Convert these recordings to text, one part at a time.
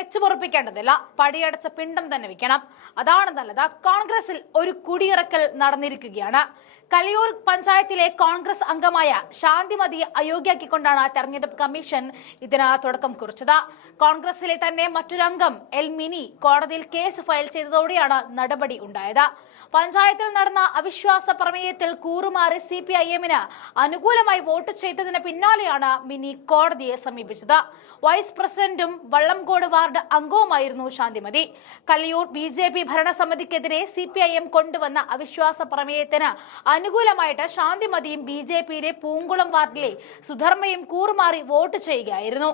വെച്ചു പൊറപ്പിക്കേണ്ടതില്ല, പടിയടച്ച പിണ്ടം തന്നെ വെക്കണം. അതാണ് നല്ലത്. കോൺഗ്രസിൽ ഒരു കുടിയിറക്കൽ നടന്നിരിക്കുകയാണ്. കലിയൂർ പഞ്ചായത്തിലെ കോൺഗ്രസ് അംഗമായ ശാന്തിമതിയെ അയോഗ്യയാക്കിക്കൊണ്ടാണ് തെരഞ്ഞെടുപ്പ് കമ്മീഷൻ ഇതിന് തുടക്കം കുറിച്ചത്. കോൺഗ്രസിലെ തന്നെ മറ്റൊരു അംഗം എൽ മിനി കോടതിയിൽ കേസ് ഫയൽ ചെയ്തതോടെയാണ് നടപടി ഉണ്ടായത്. പഞ്ചായത്തിൽ നടന്ന അവിശ്വാസ പ്രമേയത്തിൽ കൂറുമാറി CPIM-ന് അനുകൂലമായി വോട്ട് ചെയ്തതിന് പിന്നാലെയാണ് മിനി കോടതിയെ സമീപിച്ചത്. വൈസ് പ്രസിഡന്റും Vallamkode ward അംഗവുമായിരുന്നു ശാന്തിമതി. Kaliyoor BJP ഭരണസമിതിക്കെതിരെ CPIM കൊണ്ടുവന്ന അവിശ്വാസ പ്രമേയത്തിന് അനുകൂലമായിട്ട് ശാന്തിമതിയും BJP-യിലെ പൂങ്കുളം വാർഡിലെ സുധർമ്മയും കൂറുമാറി വോട്ട് ചെയ്യുകയായിരുന്നു.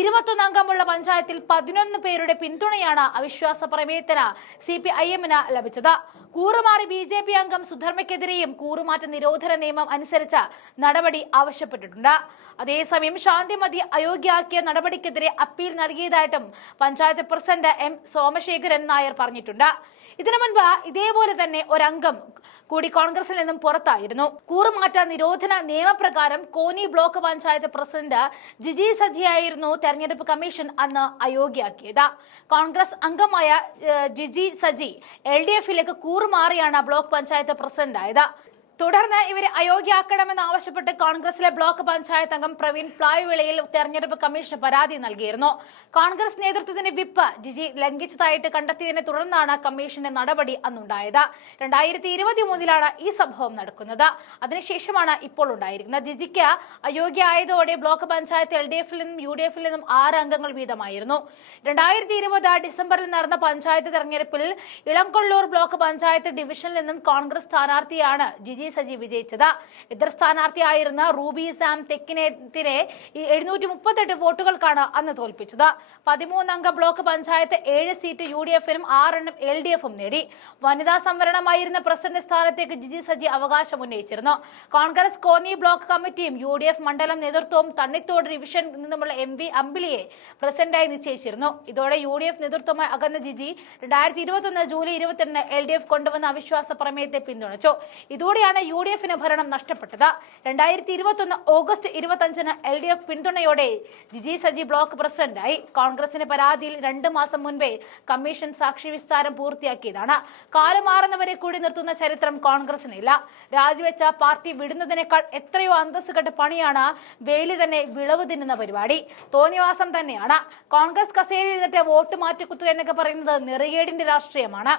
21 അംഗമുള്ള പഞ്ചായത്തിൽ 11 പേരുടെ പിന്തുണയാണ് അവിശ്വാസ പ്രമേയത്തിന് CPIM-ന് ലഭിച്ചത്. കൂറുമാറി BJP അംഗം സുധർമ്മയ്ക്കെതിരെയും കൂറുമാറ്റ നിരോധന നിയമം അനുസരിച്ച് നടപടി ആവശ്യപ്പെട്ടിട്ടുണ്ട്. അതേസമയം ശാന്തിമതി അയോഗ്യയാക്കിയ നടപടിക്കെതിരെ അപ്പീൽ നൽകിയതായിട്ടും പഞ്ചായത്ത് പ്രസിഡന്റ് M സോമശേഖരൻ നായർ പറഞ്ഞിട്ടുണ്ട്. ഇതിനു മുൻപ് ഇതേപോലെ തന്നെ ഒരംഗം കൂടി കോൺഗ്രസിൽ നിന്നും പുറത്തായിരുന്നു. കൂറുമാറ്റ നിരോധന നിയമപ്രകാരം കോന്നി ബ്ലോക്ക് പഞ്ചായത്ത് പ്രസിഡന്റ് ജിജി സജിയായിരുന്നു തെരഞ്ഞെടുപ്പ് കമ്മീഷൻ അന്ന് അയോഗ്യയാക്കിയത്. കോൺഗ്രസ് അംഗമായ ജിജി സജി LDF-ലേക്ക് കൂറുമാറിയാണ് ബ്ലോക്ക് പഞ്ചായത്ത് പ്രസിഡന്റായത്. തുടർന്ന് ഇവരെ അയോഗ്യയാക്കണമെന്ന് ആവശ്യപ്പെട്ട് കോൺഗ്രസിലെ ബ്ലോക്ക് പഞ്ചായത്ത് അംഗം പ്രവീൺ പ്ലായ്വിളയിൽ തെരഞ്ഞെടുപ്പ് കമ്മീഷന് പരാതി നൽകിയിരുന്നു. കോൺഗ്രസ് നേതൃത്വത്തിന്റെ വിപ്പ് ജിജി ലംഘിച്ചതായിട്ട് കണ്ടെത്തിയതിനെ തുടർന്നാണ് കമ്മീഷന്റെ നടപടി അന്നുണ്ടായത്. 2023-ലാണ് ഈ സംഭവം നടക്കുന്നത്. അതിനുശേഷമാണ് ഇപ്പോൾ ഉണ്ടായിരിക്കുന്നത്. ജിജിക്ക് അയോഗ്യയായതോടെ ബ്ലോക്ക് പഞ്ചായത്ത് LDF-ൽ നിന്നും UDF-ൽ നിന്നും 6 അംഗങ്ങൾ വീതമായിരുന്നു. 2020 ഡിസംബറിൽ നടന്ന പഞ്ചായത്ത് തെരഞ്ഞെടുപ്പിൽ ഇളംകൊള്ളൂർ ബ്ലോക്ക് പഞ്ചായത്ത് ഡിവിഷനിൽ നിന്നും കോൺഗ്രസ് സ്ഥാനാർത്ഥിയാണ് ജിജി സജി വിജയിച്ചത്. എതിർ സ്ഥാനാർത്ഥിയായിരുന്ന റൂബി സാം തെക്കിനെതിരെ 738 വോട്ടുകൾക്കാണ് അന്ന് തോൽപ്പിച്ചത്. 13 അംഗ ബ്ലോക്ക് പഞ്ചായത്ത് 7 സീറ്റ് UDF-നും 6 LDF-ഉം നേടി. വനിതാ സംവരണമായിരുന്ന പ്രസിഡന്റ് സ്ഥാനത്തേക്ക് ജിജി സജി അവകാശം ഉന്നയിച്ചിരുന്നു. കോൺഗ്രസ് കോന്നി ബ്ലോക്ക് കമ്മിറ്റിയും UDF മണ്ഡലം നേതൃത്വവും തണ്ണിത്തോട് ഡിവിഷനിൽ നിന്നുമുള്ള MV അമ്പിളിയെ പ്രസിഡന്റായി നിശ്ചയിച്ചിരുന്നു. ഇതോടെ UDF നേതൃത്വമായി അകന്ന ജിജി 2021 ജൂലൈ 22-ന് LDF കൊണ്ടുവന്ന അവിശ്വാസ പ്രമേയത്തെ പിന്തുണച്ചു. ഇതോടെയാണ് UDF-ന് ഭരണം നഷ്ടപ്പെട്ടത്. 2021 ഓഗസ്റ്റ് 25-ന് LDF പിന്തുണയോടെ ജിജി സജി ബ്ലോക്ക് പ്രസിഡന്റായി. കോൺഗ്രസിന്റെ പരാതിയിൽ 2 മാസം മുൻപേ കമ്മീഷൻ സാക്ഷി വിസ്താരം പൂർത്തിയാക്കിയതാണ്. കാലുമാറുന്നവരെ കൂടി നിർത്തുന്ന ചരിത്രം കോൺഗ്രസിനില്ല. രാജിവെച്ച പാർട്ടി വിടുന്നതിനേക്കാൾ എത്രയോ അന്തസ്സുകെട്ട പണിയാണ് വേലി തന്നെ വിളവ് തിന്നുന്ന പരിപാടി. തോന്നിവാസം തന്നെയാണ്. കോൺഗ്രസ് കസേരയിൽ നിന്നിട്ട് വോട്ട് മാറ്റിക്കുത്തുക എന്നൊക്കെ പറയുന്നത് നെറികേടിന്റെ രാഷ്ട്രീയമാണ്.